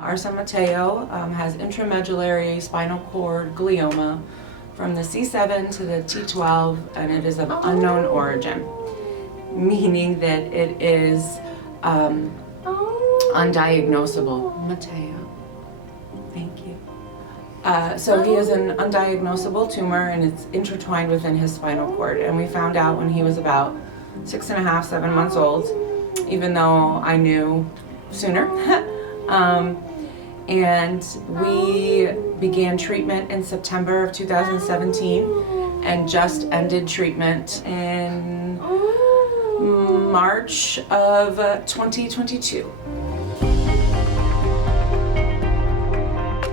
Our son Mateo has intramedullary spinal cord glioma from the C7 to the T12, and it is of unknown origin, meaning that it is undiagnosable. Mateo, thank you. So he has an undiagnosable tumor, and it's intertwined within his spinal cord, and we found out when he was about 6.5, 7 months old, even though I knew sooner. And we began treatment in September of 2017 and just ended treatment in March of 2022.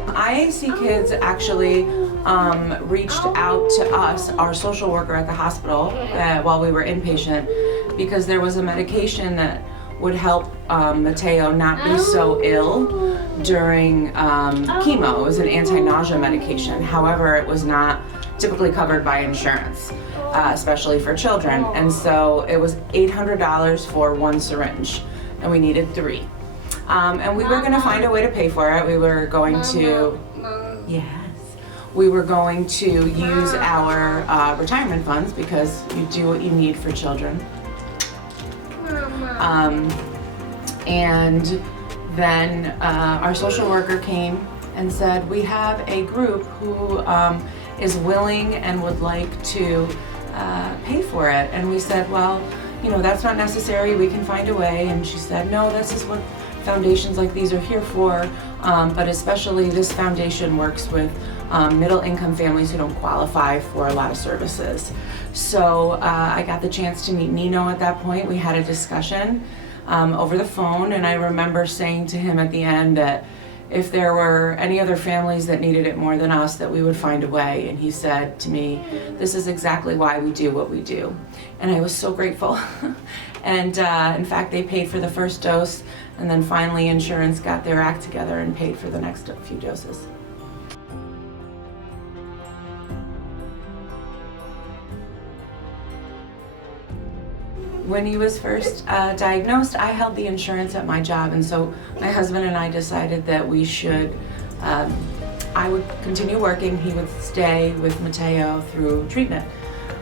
IACKids actually reached out to us, our social worker at the hospital, while we were inpatient, because there was a medication that would help Mateo not be so ill during chemo. It was an anti-nausea medication. However, it was not typically covered by insurance, especially for children. And so it was $800 for one syringe, and we needed 3. And we were going to find a way to pay for it. We were going to, we were going to use our retirement funds, because you do what you need for children. And then our social worker came and said, we have a group who is willing and would like to pay for it. And we said, well, you know, that's not necessary, we can find a way. And she said, no, this is what foundations like these are here for, but especially this foundation works with middle income families who don't qualify for a lot of services. So I got the chance to meet Nino at that point. We had a discussion over the phone, and I remember saying to him at the end that if there were any other families that needed it more than us, that we would find a way. And he said to me, this is exactly why we do what we do. And I was so grateful. And in fact, they paid for the first dose, and then finally insurance got their act together and paid for the next few doses. When he was first diagnosed, I held the insurance at my job, and so my husband and I decided that we should, I would continue working, he would stay with Mateo through treatment.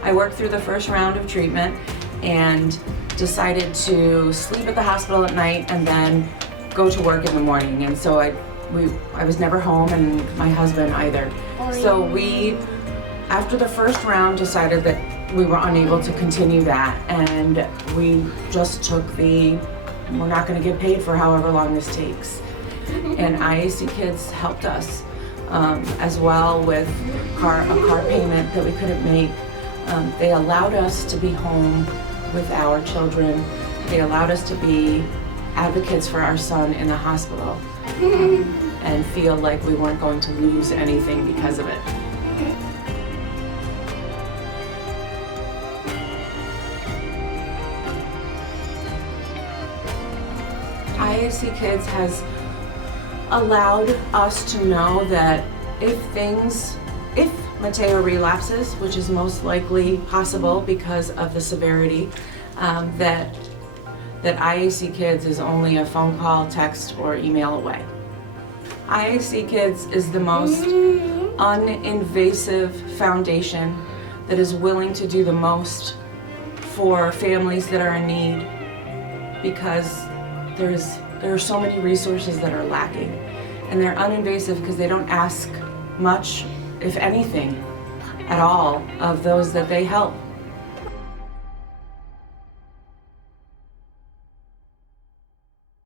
I worked through the first round of treatment and decided to sleep at the hospital at night and then go to work in the morning. And so I was never home, and my husband either. So we, after the first round, decided that we were unable to continue that, and we just took we're not going to get paid for however long this takes. And IACKids helped us as well with a car payment that we couldn't make. They allowed us to be home with our children. They allowed us to be advocates for our son in the hospital and feel like we weren't going to lose anything because of it. IACKids has allowed us to know that if Mateo relapses, which is most likely possible because of the severity, that IACKids is only a phone call, text, or email away. IACKids is the most uninvasive foundation that is willing to do the most for families that are in need, because there are so many resources that are lacking, and they're uninvasive because they don't ask much, if anything, at all, of those that they help.